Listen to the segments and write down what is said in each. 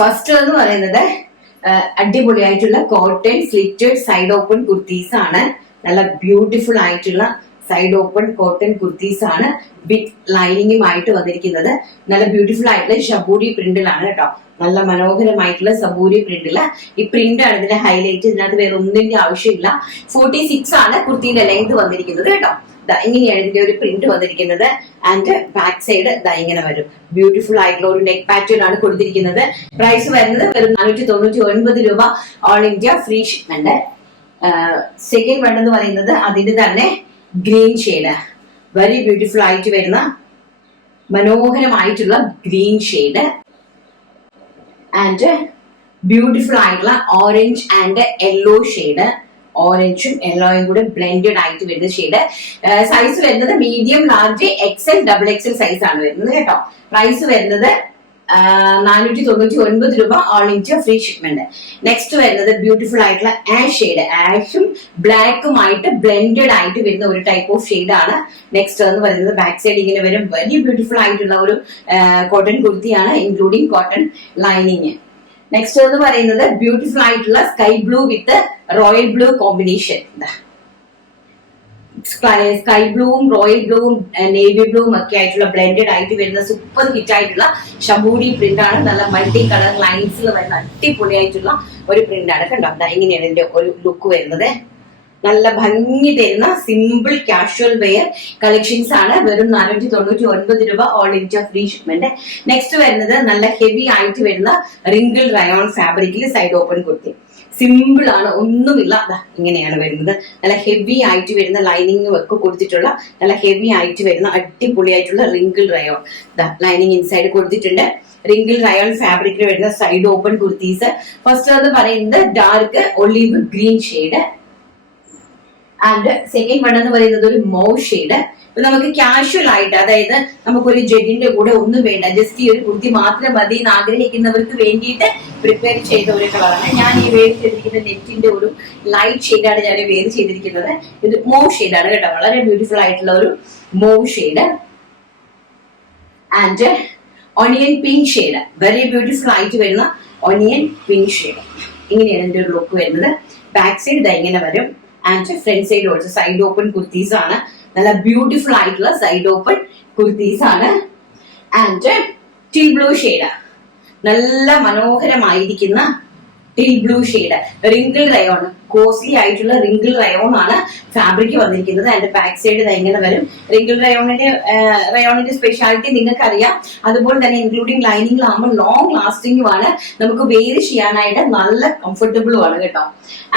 First എന്ന് പറയുന്നത് അടിപൊളിയായിട്ടുള്ള cotton slitted side open kurtis ആണ്. നല്ല ബ്യൂട്ടിഫുൾ ആയിട്ടുള്ള സൈഡ് ഓപ്പൺ കോട്ടൺ കുർത്തീസ് ആണ് വിത്ത് ലൈനിങ്ങുമായിട്ട് വന്നിരിക്കുന്നത്. നല്ല ബ്യൂട്ടിഫുൾ ആയിട്ടുള്ള ഷബൂരി പ്രിന്റിലാണ് കേട്ടോ. നല്ല മനോഹരമായിട്ടുള്ള സബൂരി പ്രിന്റില് ഈ പ്രിന്റ് ആണ് ഇതിന്റെ ഹൈലൈറ്റ്. ഇതിനകത്ത് വേറെ ഒന്നിന്റെ ആവശ്യമില്ല. 46 ആണ് കുർത്തിന്റെ ലെങ്ത് വന്നിരിക്കുന്നത് കേട്ടോ. ഇങ്ങനെയാണ് ഇതിന്റെ ഒരു പ്രിന്റ് വന്നിരിക്കുന്നത്. ആൻഡ് ബാക്ക് സൈഡ് ഇങ്ങനെ വരും. ബ്യൂട്ടിഫുൾ ആയിട്ടുള്ള ഒരു നെക്ക് പാറ്റേൺ ആണ് കൊടുത്തിരിക്കുന്നത്. പ്രൈസ് വരുന്നത് വെറും 499 രൂപ. All India free shipment. Second one എന്ന് പറയുന്നത് അതിന്റെ തന്നെ ഗ്രീൻ ഷെയ്ഡ്. വെരി ബ്യൂട്ടിഫുൾ ആയിട്ട് വരുന്ന മനോഹരമായിട്ടുള്ള ഗ്രീൻ ഷെയ്ഡ് ആൻഡ് ബ്യൂട്ടിഫുൾ ആയിട്ടുള്ള ഓറഞ്ച് ആൻഡ് യെല്ലോ ഷെയ്ഡ്. ഓറഞ്ചും യെല്ലോയും കൂടെ ബ്ലെൻഡഡ് ആയിട്ട് വരുന്ന ഷെയ്ഡ്. സൈസ് വരുന്നത് medium, large, XL, double XL size ആണ് വരുന്നത് കേട്ടോ. പ്രൈസ് വരുന്നത് 499 രൂപ. All India free shipment. Next വരുന്നത് ബ്യൂട്ടിഫുൾ ആയിട്ടുള്ള ആഷ് ഷെയ്ഡ്. ആഷും ബ്ലാക്കുമായിട്ട് ബ്ലെൻഡഡ് ആയിട്ട് വരുന്ന ഒരു ടൈപ്പ് ഓഫ് ഷെയ്ഡ് ആണ്. നെക്സ്റ്റ് എന്ന് പറയുന്നത് ബാക്ക് സൈഡ് ഇങ്ങനെ വരും. വെരി ബ്യൂട്ടിഫുൾ ആയിട്ടുള്ള ഒരു കോട്ടൺ കുർത്തിയാണ്, ഇൻക്ലൂഡിങ് കോട്ടൺ ലൈനിങ്. നെക്സ്റ്റ് എന്ന് പറയുന്നത് ബ്യൂട്ടിഫുൾ ആയിട്ടുള്ള sky blue with royal blue combination. Sky ബ്ലൂവും റോയൽ ബ്ലൂവും നേവി ബ്ലൂവും ഒക്കെ ആയിട്ടുള്ള ബ്ലെൻഡഡ് ആയിട്ട് വരുന്ന സൂപ്പർ ഹിറ്റ് ആയിട്ടുള്ള ഷബൂരി പ്രിന്റ് ആണ്. നല്ല മൾട്ടി കളർ ലൈൻസിൽ വരുന്ന അടിപൊളിയായിട്ടുള്ള ഒരു പ്രിന്റ് ആണ് കണ്ടോ. ഇങ്ങനെയാണ് ഇതിന്റെ ഒരു ലുക്ക് വരുന്നത്. നല്ല ഭംഗി തരുന്ന സിമ്പിൾ കാഷ്വൽ വെയർ കളക്ഷൻസ് ആണ്. വെറും 499 രൂപ. All India free shipment. Next വരുന്നത് നല്ല ഹെവി ആയിട്ട് വരുന്ന റിങ്കിൾ റയോൺ ഫാബ്രിക്കിൽ സൈഡ് ഓപ്പൺ കുർത്തി. സിമ്പിൾ ആണ്, ഒന്നുമില്ല. ഇങ്ങനെയാണ് വരുന്നത്. നല്ല ഹെവി ആയിട്ട് വരുന്ന ലൈനിങ് ഒക്കെ കൊടുത്തിട്ടുള്ള നല്ല ഹെവി ആയിട്ട് വരുന്ന അടിപൊളിയായിട്ടുള്ള റിങ്കിൾ റയോൺ. ലൈനിങ് ഇൻസൈഡ് കൊടുത്തിട്ടുണ്ട്. റിങ്കിൾ റയോൺ ഫാബ്രിക്കിൽ വരുന്ന സൈഡ് ഓപ്പൺ കുർത്തീസ്. ഫസ്റ്റ് എന്ന് പറയുന്നത് dark olive green shade and second one എന്ന് പറയുന്നത് ഒരു മൗ ഷെയ്ഡ്. ഇപ്പൊ നമുക്ക് കാഷ്വൽ ആയിട്ട്, അതായത് നമുക്കൊരു ജെഗിന്റെ കൂടെ ഒന്നും വേണ്ട, ജസ്റ്റ് ഈ ഒരു കുർത്തി മാത്രം മതി എന്ന് ആഗ്രഹിക്കുന്നവർക്ക് വേണ്ടിയിട്ട് പ്രിപ്പയർ ചെയ്ത ഒരു കളറാണ്. ഞാൻ ഈ വെയർ ചെയ്തിരിക്കുന്ന നെറ്റിന്റെ ഒരു ലൈറ്റ് ഷെയ്ഡാണ് ഞാൻ വെയർ ചെയ്തിരിക്കുന്നത്. ഇത് മൗ ഷെയ്ഡാണ് കേട്ടോ. വളരെ ബ്യൂട്ടിഫുൾ ആയിട്ടുള്ള ഒരു mauve shade and onion pink shade. Very beautiful ആയിട്ട് വരുന്ന ഓണിയൻ പിങ്ക് ഷെയ്ഡ്. ഇങ്ങനെയാണ് എന്റെ ഒരു ലുക്ക് വരുന്നത്. ബാക്ക് സൈഡ് ഇങ്ങനെ വരും and front side also side open kurtis ആണ്. നല്ല ബ്യൂട്ടിഫുൾ ആയിട്ടുള്ള സൈഡ് ഓപ്പൺ കുർത്തീസ് ആണ്. And teal blue shade. നല്ല മനോഹരമായിരിക്കുന്ന teal blue shade. Wrinkle rayon, costly ആയിട്ടുള്ള റിങ്കിൾ റയോൺ ആണ് ഫാബ്രിക് വന്നിരിക്കുന്നത്. അതിന്റെ ബാക്ക് സൈഡ് ഇങ്ങനെ വരും. റിങ്കിൾ റയോണിന്റെ സ്പെഷ്യാലിറ്റി നിങ്ങൾക്ക് അറിയാം. അതുപോലെ തന്നെ ഇൻക്ലൂഡിങ് ലൈനിങ്ങിലാകുമ്പോൾ ലോങ് ലാസ്റ്റിംഗും ആണ്. നമുക്ക് വെയർ ചെയ്യാനായിട്ട് നല്ല കംഫർട്ടബിളും ആണ് കേട്ടോ.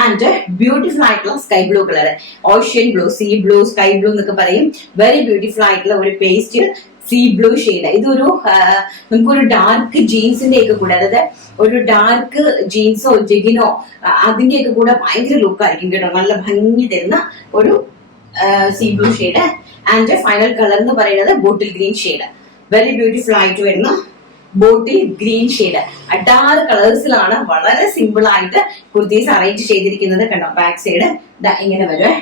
ആൻഡ് ബ്യൂട്ടിഫുൾ ആയിട്ടുള്ള sky blue colour, ocean blue, see blue, sky blue എന്നൊക്കെ പറയും. വെരി ബ്യൂട്ടിഫുൾ ആയിട്ടുള്ള ഒരു പേസ്റ്റ് സീ ബ്ലൂ ഷെയ്ഡ്. ഇതൊരു നമുക്കൊരു ഡാർക്ക് ജീൻസിന്റെ ഒക്കെ കൂടെ, അതായത് ഒരു ഡാർക്ക് ജീൻസോ ജെഗിനോ അതിന്റെ ഒക്കെ കൂടെ ഭയങ്കര ലുക്ക് ആയിരിക്കും കേട്ടോ. നല്ല ഭംഗി തരുന്ന ഒരു see blue shade. And final colour എന്ന് പറയുന്നത് bottle green shade. Very beautiful ആയിട്ട് വരുന്ന ബോട്ടിൽ ഗ്രീൻ ഷെയ്ഡ്. അഡാറ് കളേഴ്സിലാണ് വളരെ സിമ്പിൾ ആയിട്ട് കുർത്തീസ് അറേഞ്ച് ചെയ്തിരിക്കുന്നത് കണ്ടോ. ബാക്ക് സൈഡ് ഇങ്ങനെ വരുവേ.